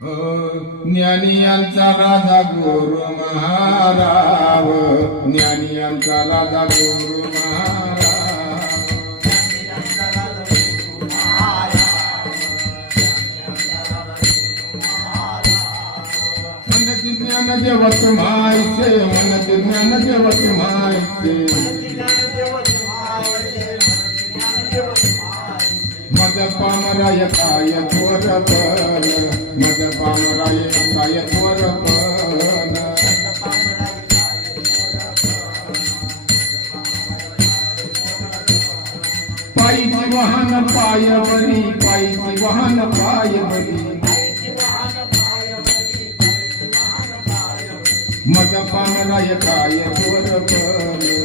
ज्ञानियांचा राजा गुरु महाराज, ज्ञानियांचा राजा गुरु महाराज, मन ज्ञान देव तुम्हायचे, मन ज्ञान देव तुम्हायचे, मद पामराय काय थोर पण, मद पामराय काय थोर पण, पायीची वाहन पायवरी, पायीची वाहन पायवरी, मद पामराय काय थोर पण,